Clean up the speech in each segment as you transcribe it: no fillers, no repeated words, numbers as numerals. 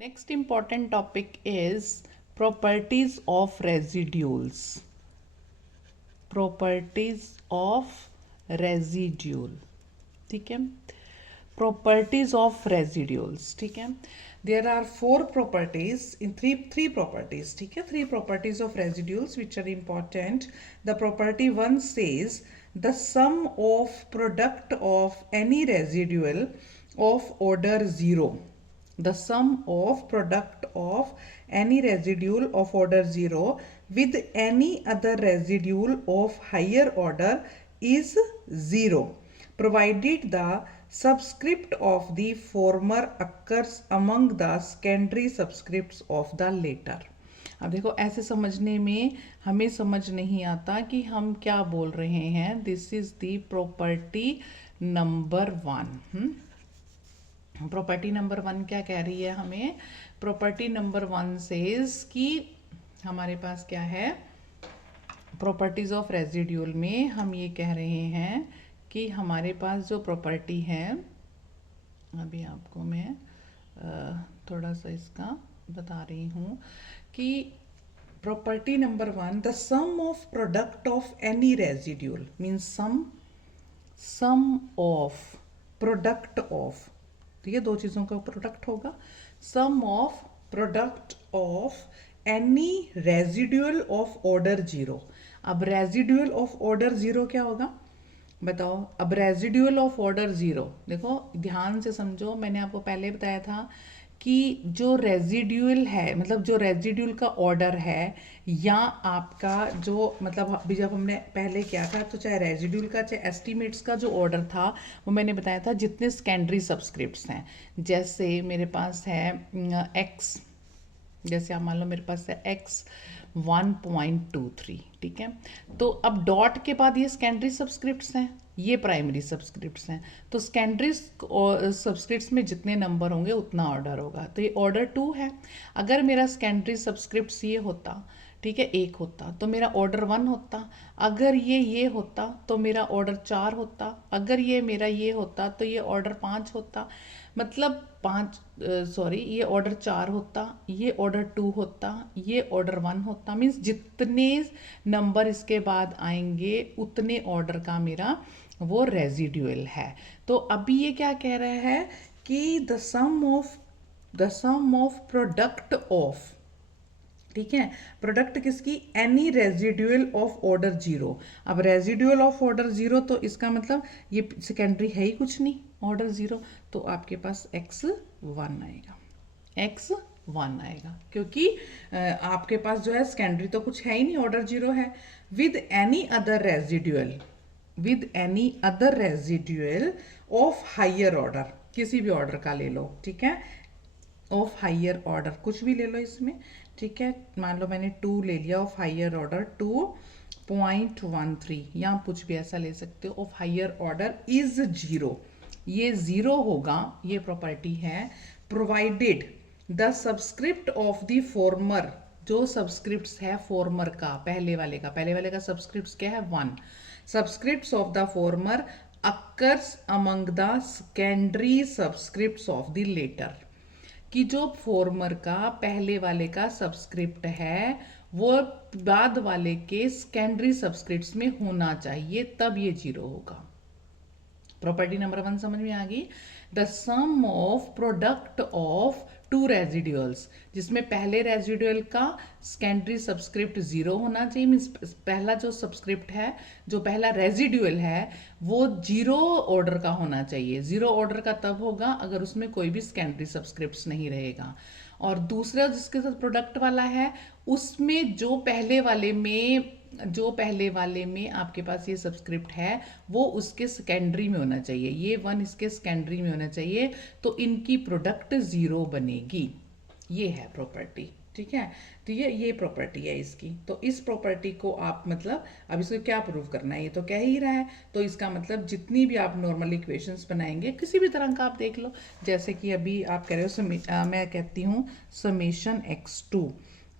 Next important topic is properties of residuals. Properties of residual. ठीक है, properties of residuals. ठीक है, there are four properties in three properties. ठीक है, three properties of residuals which are important. The property one says the sum of product of any residual of order 0. The sum of product of any residual of order 0 with any other residual of higher order is 0 provided the subscript of the former occurs among the secondary subscripts of the later. अब देखो, ऐसे समझने में हमें समझ नहीं आता कि हम क्या बोल रहे हैं. This is the property number 1. Property number 1 क्या कह रही है हमें? प्रॉपर्टी नंबर 1 सेज कि हमारे पास क्या है, प्रॉपर्टीज ऑफ रेजिड्यूल में हम ये कह रहे हैं कि हमारे पास जो प्रॉपर्टी है, अभी आपको मैं थोड़ा सा इसका बता रही हूँ कि property number 1, the sum of product of any residual means sum of product of, ठीक है, दो चीज़ों का प्रोडक्ट होगा. Sum of product of any residual of order 0. अब रेजिड्यूल ऑफ ऑर्डर 0 क्या होगा बताओ? अब रेजिड्यूल ऑफ ऑर्डर 0, देखो ध्यान से समझो, मैंने आपको पहले बताया था कि जो रेजिड्यूल है, मतलब जो रेजिड्यूल का ऑर्डर है, या आपका जो मतलब अभी जब हमने पहले किया था, तो चाहे रेजिड्यूल का चाहे एस्टिमेट्स का जो ऑर्डर था, वो मैंने बताया था जितने सेकेंडरी सबस्क्रिप्ट्स हैं. जैसे मेरे पास है एक्स, जैसे आप मान लो मेरे पास है एक्स 1.23, ठीक है. तो अब डॉट के बाद ये सेकेंडरी सबस्क्रिप्ट्स हैं, ये प्राइमरी सबस्क्रिप्ट्स हैं. तो सेकेंडरी सबस्क्रिप्ट्स में जितने नंबर होंगे उतना ऑर्डर होगा. तो ये ऑर्डर 2 है. अगर मेरा सेकेंडरी सबस्क्रिप्ट्स ये होता, ठीक है, 1 होता, तो मेरा ऑर्डर 1 होता. अगर ये होता तो मेरा ऑर्डर 4 होता. अगर ये मेरा ये होता तो ये ऑर्डर 5 होता. मतलब ये ऑर्डर 4 होता, ये ऑर्डर 2 होता, ये ऑर्डर 1 होता. मीन्स जितने नंबर इसके बाद आएंगे उतने ऑर्डर का मेरा वो रेजिड्यूल है. तो अभी ये क्या कह रहा है कि the sum of product of, ठीक है, प्रोडक्ट किसकी? Any residual of order 0. अब रेजिड्यूल ऑफ ऑर्डर 0, तो इसका मतलब ये सेकेंडरी है ही कुछ नहीं, ऑर्डर 0. तो आपके पास x1 आएगा, x1 आएगा, क्योंकि आपके पास जो है सेकेंडरी तो कुछ है ही नहीं, ऑर्डर 0 है. With any other residual of higher order, किसी भी ऑर्डर का ले लो, ठीक है, ऑफ हायर ऑर्डर कुछ भी ले लो इसमें, ठीक है. मान लो मैंने 2 ले लिया, ऑफ हायर ऑर्डर 2.13, या कुछ भी ऐसा ले सकते हो. ऑफ हायर ऑर्डर इज 0, ये 0 होगा, ये प्रॉपर्टी है. Provided the subscript of the former, जो सबस्क्रिप्ट्स है फॉर्मर का, पहले वाले का सबस्क्रिप्ट्स क्या है? 1. Subscripts of the former occurs among the secondary subscripts of the latter, कि जो फॉर्मर का पहले वाले का सबस्क्रिप्ट है वो बाद वाले के सेकेंडरी सबस्क्रिप्ट्स में होना चाहिए, तब ये 0 होगा. प्रॉपर्टी नंबर 1 समझ में आ गई. The sum of product of 2 residuals, जिसमें पहले रेजिड्यूल का सेकेंडरी सबस्क्रिप्ट 0 होना चाहिए. मीन्स पहला जो सबस्क्रिप्ट है, जो पहला रेजिड्यूल है, वो 0 ऑर्डर का होना चाहिए. 0 ऑर्डर का तब होगा अगर उसमें कोई भी सेकेंडरी सबस्क्रिप्ट नहीं रहेगा. और दूसरा जिसके साथ प्रोडक्ट वाला है, उसमें जो पहले वाले में आपके पास ये सबस्क्रिप्ट है, वो उसके सेकेंडरी में होना चाहिए, ये 1 इसके सेकेंडरी में होना चाहिए, तो इनकी प्रोडक्ट 0 बनेगी. ये है प्रॉपर्टी, ठीक है. तो ये प्रॉपर्टी है इसकी. तो इस प्रॉपर्टी को आप मतलब अब इसको क्या प्रूव करना है, ये तो कह ही रहा है. तो इसका मतलब जितनी भी आप नॉर्मल इक्वेशंस बनाएंगे, किसी भी तरह का आप देख लो, जैसे कि अभी आप कह रहे हो मैं कहती हूँ समेशन x2,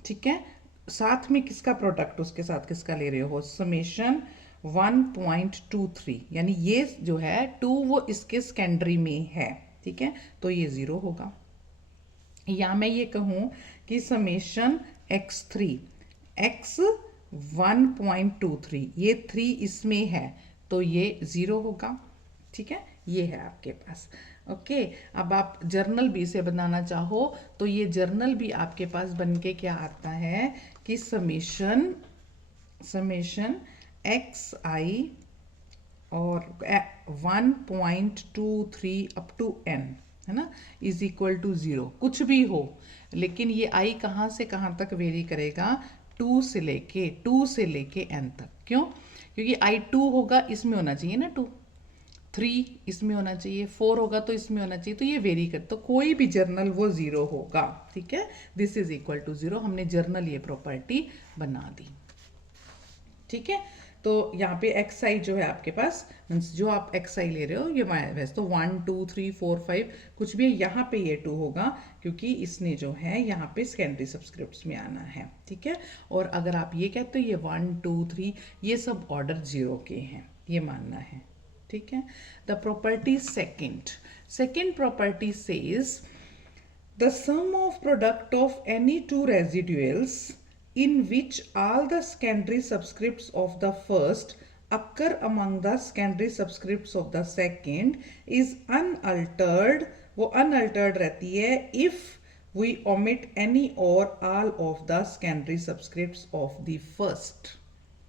ठीक है, साथ में किसका प्रोडक्ट, उसके साथ किसका ले रहे हो? समेशन 1.23, यानी ये जो है 2 वो इसके सेकेंडरी में है, ठीक है, तो ये 0 होगा. या मैं ये कहूँ कि समेशन x3 x 1.23 ये 3 इसमें है तो ये 0 होगा। ठीक है, ये है आपके पास। ओके, अब आप जर्नल बी से बनाना चाहो तो ये जर्नल भी आपके पास बन के क्या आता है कि समेशन समेशन एक्स आई और 1.23 अप टू n, है ना, इज इक्वल टू 0, कुछ भी हो, लेकिन ये आई कहाँ से कहाँ तक वेरी करेगा, 2 से लेके n तक। क्यों? क्योंकि आई 2 होगा, इसमें होना चाहिए ना 2, 3 इसमें होना चाहिए, 4 होगा तो इसमें होना चाहिए, तो ये वेरी कर, तो कोई भी जर्नल वो 0 होगा। ठीक है, दिस इज इक्वल टू 0, हमने जर्नल ये प्रॉपर्टी बना दी। ठीक है, तो यहाँ पे एक्स आई जो है आपके पास, मीन्स जो आप एक्स आई ले रहे हो ये वैसे तो 1 2 3 4 5 कुछ भी है, यहाँ पे ये 2 होगा क्योंकि इसने जो है यहाँ पे सेकेंडरी सब्सक्रिप्ट्स में आना है। ठीक है, और अगर आप ये कहते हो ये 1 2 3 ये सब ऑर्डर 0 के हैं, ये मानना है। ठीक है, the property second property says the sum of product of any two residuals in which all the secondary subscripts of the first occur among the secondary subscripts of the second is unaltered, वो unaltered रहती है if we omit any or all of the secondary subscripts of the first।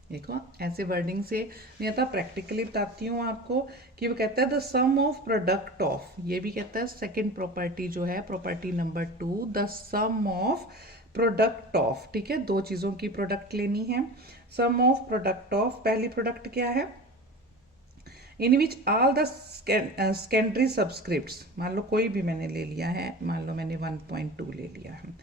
देखो ऐसे wording से नहीं आता, practically बताती हूँ आपको कि वो कहता है the sum of product of, ये भी कहता है सेकंड प्रॉपर्टी जो है property number 2, the sum of product of. ठीक है, दो चीज़ों की प्रोडक्ट लेनी है। सम ऑफ प्रोडक्ट ऑफ, पहली प्रोडक्ट क्या है, in which all the secondary subscripts, मान लो कोई भी मैंने ले लिया है, मान लो मैंने 1.2 ले लिया है।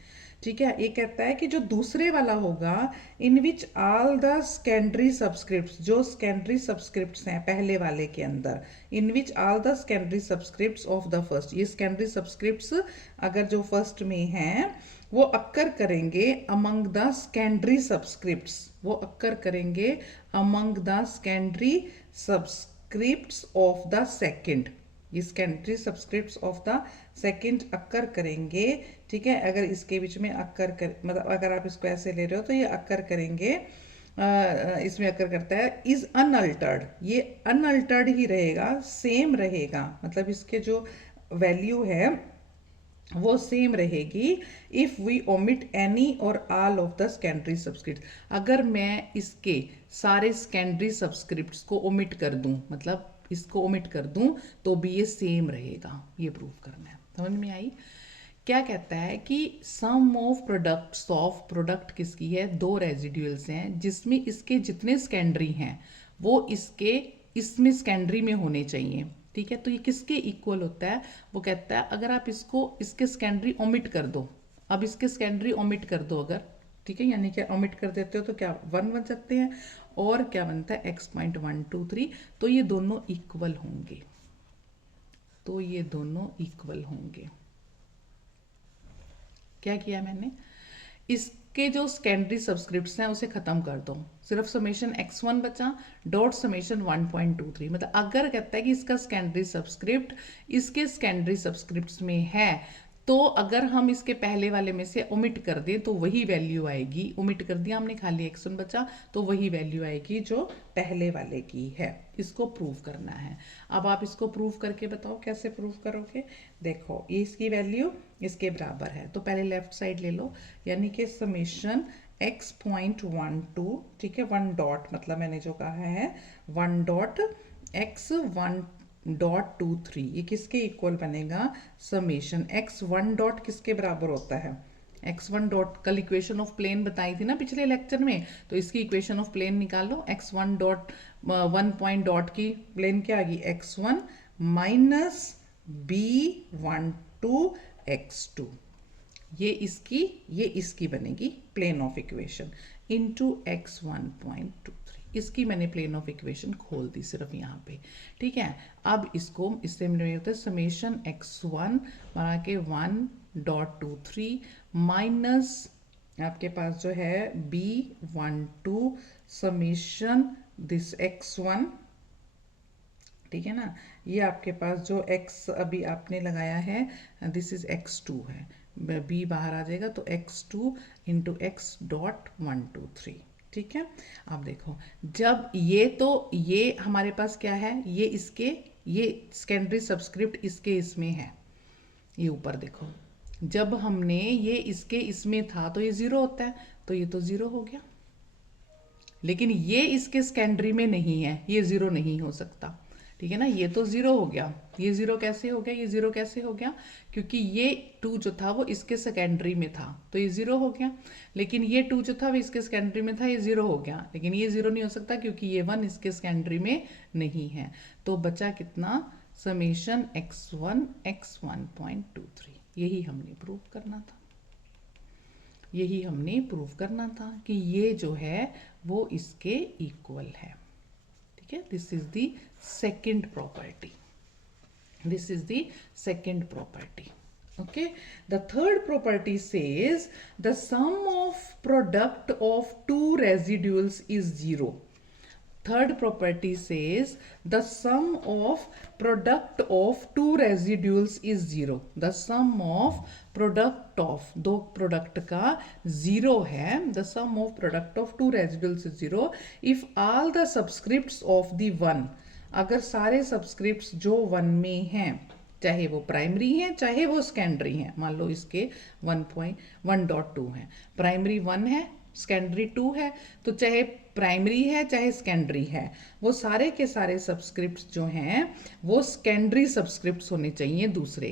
ठीक है, ये कहता है कि जो दूसरे वाला होगा in which all the secondary subscripts, जो सेकेंडरी सब्सक्रिप्ट्स हैं पहले वाले के अंदर, in which all the secondary subscripts of the first, ये सेकेंडरी सब्सक्रिप्ट्स अगर जो फर्स्ट में हैं वो अक्कर करेंगे अमंग द सेकेंडरी सब्सक्रिप्ट्स, वो अक्कर करेंगे among the secondary subscripts of the second, ये secondary subscripts of the second occur करेंगे। ठीक है, अगर इसके बीच में अक्कर कर, मतलब अगर आप इसको ऐसे ले रहे हो तो ये अक्कर करेंगे, इसमें अक्कर करता है इज अनअल्टर्ड, ये अनअल्टर्ड ही रहेगा, सेम रहेगा, मतलब इसके जो वैल्यू है वो सेम रहेगी इफ वी ओमिट एनी और all of the secondary subscript, अगर मैं इसके सारे सेकेंडरी सब्सक्रिप्ट्स को ओमिट कर दूं, मतलब इसको ओमिट कर दूं तो भी ये सेम रहेगा, ये प्रूव करना है। समझ में आई? क्या कहता है कि सम ऑफ प्रोडक्ट्स ऑफ, प्रोडक्ट किसकी है, दो रेजिड्यूल्स हैं जिसमें इसके जितने सेकेंडरी हैं वो इसके इसमें सेकेंडरी में होने चाहिए। ठीक है, तो ये किसके इक्वल होता है, वो कहता है अगर आप इसको इसके सेकेंडरी ओमिट कर दो, अब इसके सेकेंडरी ओमिट कर दो अगर, ठीक है, यानी कि ओमिट कर देते हो तो क्या 1 बन सकते हैं, और क्या बनता है x.123, तो ये दोनों इक्वल होंगे, तो ये दोनों इक्वल होंगे। क्या किया मैंने, इसके जो सेकेंडरी सब्सक्रिप्ट्स हैं उसे खत्म कर दो, सिर्फ समेशन x1 बचा डॉट समेशन 1.23, मतलब अगर कहता है कि इसका सेकेंडरी सब्सक्रिप्ट इसके सेकेंडरी सब्सक्रिप्ट्स में है तो अगर हम इसके पहले वाले में से ओमिट कर दें तो वही वैल्यू आएगी, ओमिट कर दिया हमने, खाली x1 बचा तो वही वैल्यू आएगी जो पहले वाले की है। इसको प्रूव करना है। अब आप इसको प्रूव करके बताओ कैसे प्रूव करोगे। देखो ये इसकी वैल्यू इसके बराबर है तो पहले लेफ्ट साइड ले लो, यानी कि समेशन x.12, ठीक है, 1 डॉट, मतलब मैंने जो कहा है 1 डॉट x1.23, ये किसके इक्वल बनेगा, समेशन x1 डॉट किसके बराबर होता है, x1 डॉट, कल इक्वेशन ऑफ प्लेन बताई थी ना पिछले लेक्चर में, तो इसकी इक्वेशन ऑफ प्लेन निकालो, x1 डॉट 1 पॉइंट डॉट की प्लेन क्या आ गई, x1 माइनस b12 x2, ये इसकी बनेगी plane of equation into x1.23, इसकी मैंने प्लेन ऑफ इक्वेशन खोल दी सिर्फ यहाँ पे। ठीक है, अब इसको इससे मैंने होता है समेशन x1 बना के 1.23 माइनस आपके पास जो है b12 समेशन दिस x1, ठीक है ना, ये आपके पास जो x अभी आपने लगाया है दिस इज x2 है, b बाहर आ जाएगा, तो x2 इंटू एक्स डॉट 1 2 3। ठीक है, अब देखो जब ये हमारे पास क्या है, ये सेकेंडरी सब्सक्रिप्ट इसके इसमें है, ये ऊपर देखो, जब हमने ये इसके इसमें था तो ये जीरो होता है, तो ये तो जीरो हो गया। लेकिन ये इसके सेकेंडरी में नहीं है, ये जीरो नहीं हो सकता। ठीक है ना, ये तो जीरो हो गया, ये जीरो कैसे हो गया, ये जीरो कैसे हो गया, क्योंकि ये टू जो था वो इसके सेकेंडरी में था, तो ये जीरो हो गया। लेकिन ये टू जो था वो इसके सेकेंडरी में था, ये जीरो हो गया। लेकिन ये जीरो नहीं हो सकता क्योंकि ये वन इसके सेकेंडरी में नहीं है। तो बचा कितना, समेशन x1 x1.23। यही हमने प्रूव करना था, यही हमने प्रूव करना था कि ये जो है वो इसके इक्वल है। ठीक है, this is the second property, this is the second property. Okay, the third property says the sum of product of two residuals is zero. Third property says the sum of product of two residuals is zero. The sum of product of, दो product का zero है, the sum of product of two residuals is zero if all the subscripts of the one, अगर सारे subscripts जो one में हैं, चाहे वो प्राइमरी है चाहे वो सेकेंडरी है, मान लो इसके 1.1.2 है, प्राइमरी 1 है सेकेंडरी 2 है, तो चाहे प्राइमरी है चाहे सेकेंडरी है, वो सारे के सारे सब्सक्रिप्ट्स जो हैं वो सेकेंडरी सब्सक्रिप्ट्स होने चाहिए दूसरे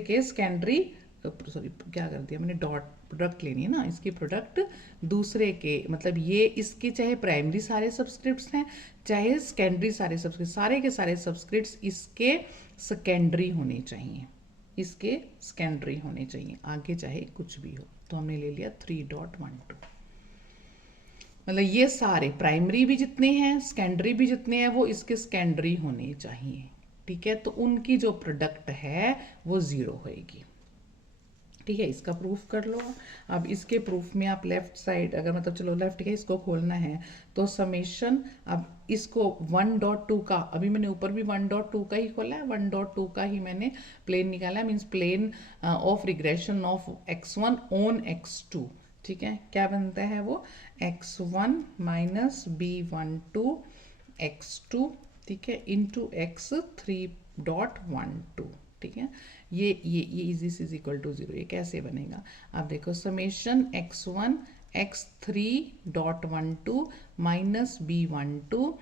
के सेकेंडरी, सॉरी क्या कर दिया मैंने, डॉट प्रोडक्ट लेनी है ना, इसकी प्रोडक्ट दूसरे के, मतलब ये इसके चाहे प्राइमरी सारे सब्सक्रिप्ट्स हैं चाहे सेकेंडरी सारे सब्सक्रिप्ट, सारे के सारे सब्सक्रिप्ट्स इसके सेकेंडरी होने चाहिए, इसके सेकेंडरी होने चाहिए, आगे चाहे कुछ भी हो। तो हमने ले लिया 3.12, मतलब ये सारे प्राइमरी भी जितने हैं सेकेंडरी भी जितने हैं वो इसके सेकेंडरी होने चाहिए। ठीक है, तो उनकी जो प्रोडक्ट है वो जीरो होएगी। ठीक है, इसका प्रूफ कर लो। अब इसके प्रूफ में आप लेफ्ट साइड, अगर मतलब चलो लेफ्ट के इसको खोलना है तो समेशन, अब इसको 1.2 का, अभी मैंने ऊपर भी 1.2 का ही खोला है, 1.2 का ही मैंने प्लेन निकाला है, means plane of regression of x1 on x2। ठीक है, क्या बनता है वो, x1 माइनस b12 x2, ठीक है, इंटू x3.12। ठीक है, ये this is equal to zero, ये कैसे बनेगा, आप देखो summation x1 x3.12 minus b12,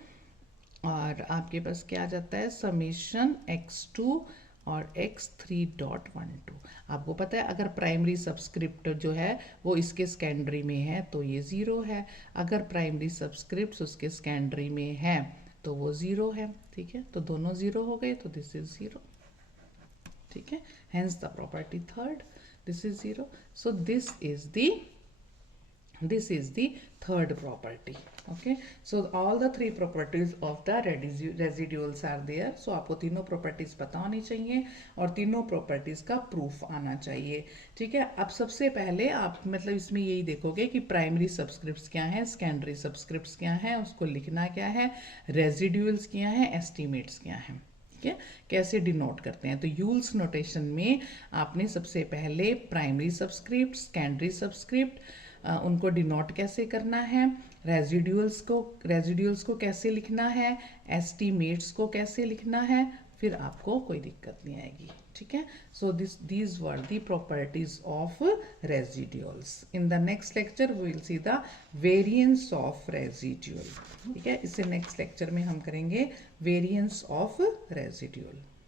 और आपके पास क्या आ जाता है समेशन x2 और x3.12। आपको पता है अगर प्राइमरी सब्सक्रिप्ट जो है वो इसके सेकेंडरी में है तो ये ज़ीरो है, अगर प्राइमरी सब्सक्रिप्ट उसके सेकेंडरी में है तो वो ज़ीरो है। ठीक है, तो दोनों ज़ीरो हो गए, तो दिस इज ज़ीरो। ठीक है, hence the property third, this is zero, so this is the third property. Okay, so all the three properties of the residuals are there, so आपको तीनों properties पता होनी चाहिए और तीनों properties का proof आना चाहिए। ठीक है, अब सबसे पहले आप मतलब इसमें यही देखोगे कि प्राइमरी सब्सक्रिप्ट्स क्या है, सेकेंडरी सब्सक्रिप्ट्स क्या है, उसको लिखना क्या है, रेजिड्यूल्स क्या है, एस्टिमेट्स क्या है। ठीक है, कैसे डिनोट करते हैं, तो यूल्स नोटेशन में आपने सबसे पहले प्राइमरी सब्सक्रिप्ट, सेकेंडरी सब्सक्रिप्ट, उनको डिनोट कैसे करना है, रेजिड्यूल्स को कैसे लिखना है, एस्टिमेट्स को कैसे लिखना है, फिर आपको कोई दिक्कत नहीं आएगी। ठीक है, so these were the properties of residuals. In the next lecture we will see the variance of residual. ठीक है, इससे नेक्स्ट लेक्चर में हम करेंगे वेरिएंस ऑफ रेजिड्यूल।